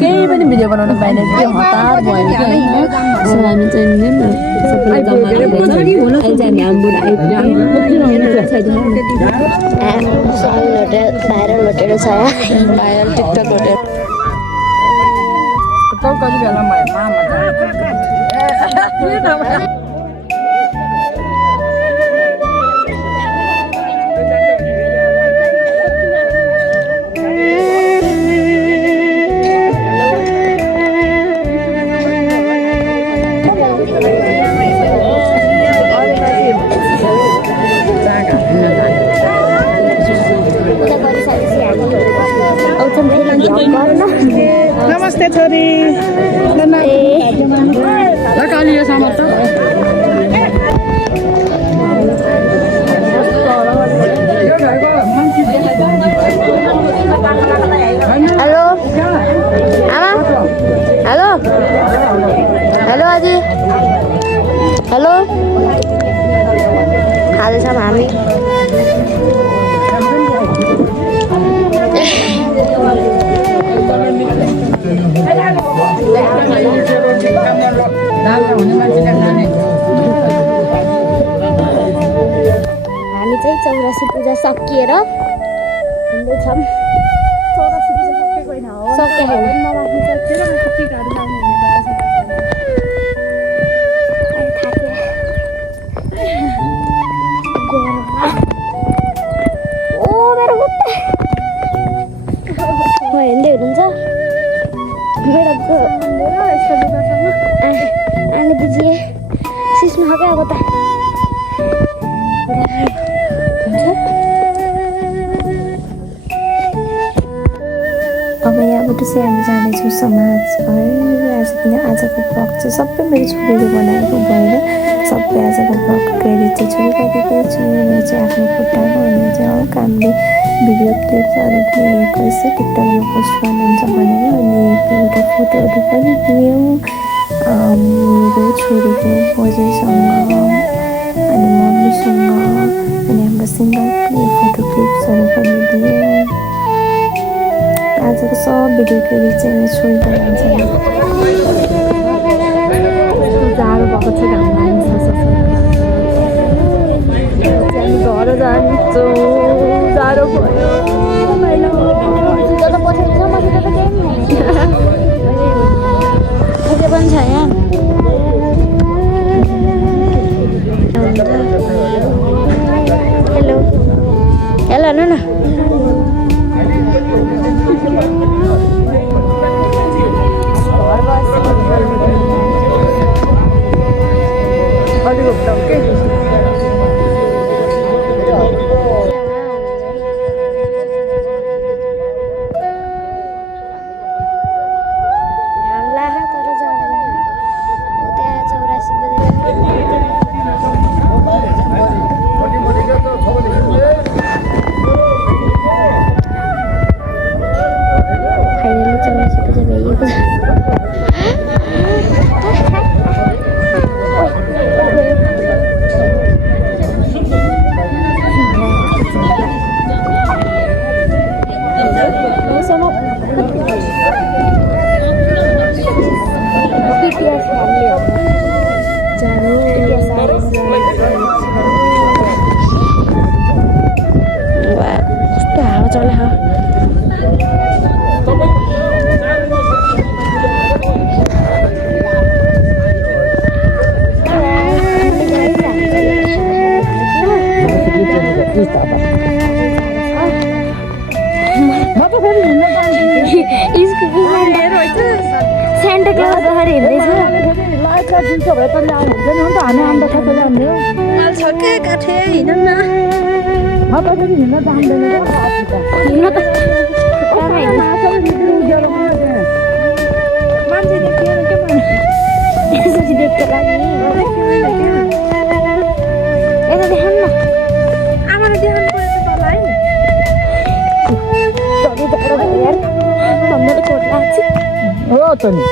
केही पनि भिडियो बनाउनु पाइने थियो हतार भयो कि होइन सो हामी चाहिँ सबैले जम्मा गरेको छ अहिले चाहिँ हामी हाम्रो भाइरल होटेल छ भाइरल टिकटक होटेल कति बेला मामा नमस्ते छोरी हेलो आमा हेलो हेलो अजी हेलो खाँदैछौँ हामी हामी चाहिँ 84 पूजा सकिएर हिँड्दैछौँ हिँड्दै हुनुहुन्छ अनि बुझिए सिस्नु हो क्या अब त अब यहाँबाट चाहिँ हामी जानेछौँ समाज घर आजको ब्लग चाहिँ सबै मेरो छोरीले बनाएको भएर सबै आजको ब्लग क्रेडिट चाहिँ छोरीलाई दिएको छु र चाहिँ आफ्नो खुट्टामा हुने चाहिँ हल्का हामीले भिडियो क्लिप्सहरू लिएको रहेछ टिकटकमा पोस्ट गर्नुहुन्छ भनेर अनि एउटा फोटोहरू पनि दियौँ मेरो छोरीको बोजूसँग अनि मम्मीसँग अनि हाम्रो सिङ्गल फोटो क्लिप्सहरू पनि दियौँ आजको सब भिडियो क्रेडिट चाहिँ मेरो छोरीलाई जान्छ जाडो भएको छ घर जान्छौँ जाडो भयो पनि छ यहाँ हेलो हेलो हेर्नु न सेन्टा क्लज भएर हिँड्दैछ हो त नि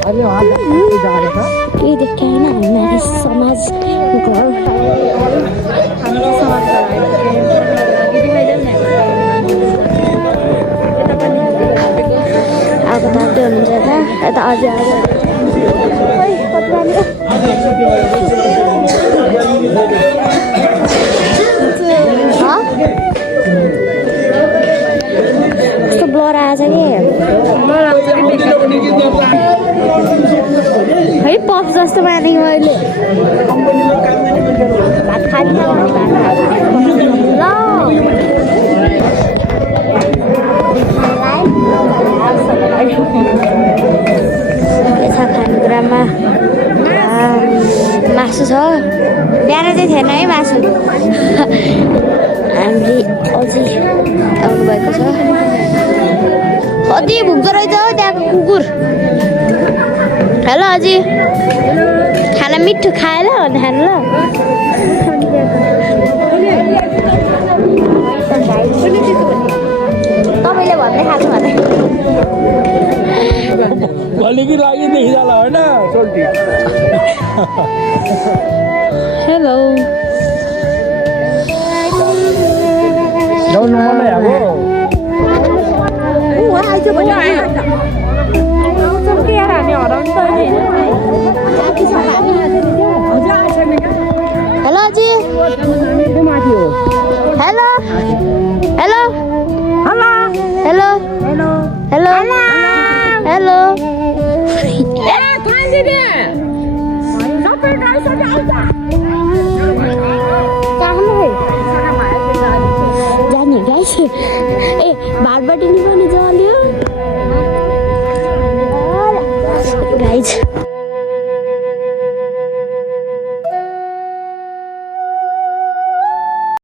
अहिले वहाँ जा रहा था ये देखे होइन हमारे समाज घर अब तात्यो हुनुहुन्छ त यता अझै कस्तो ब्लर आएछ कि है पफ जस्तो मानेको मैले भात खाने ल यता खानेकुरामा मासु छ बिहान चाहिँ थिएन है मासु हामीले अझै आउनुभएको छ कति भुक्दो रहेछ हौ त्यहाँको कुकुर हेलो अझै खाना मिठो खाएर भने खानु ल तपाईँले भन्दै खानु भने भोलिको लागि देखिजाला होइन सोल्टी हेलो जाउनु मलाई अब हेलो अजी hello hello hello hello hello जाने गाइस ए भातबाट नि पनि जल्यो गाइस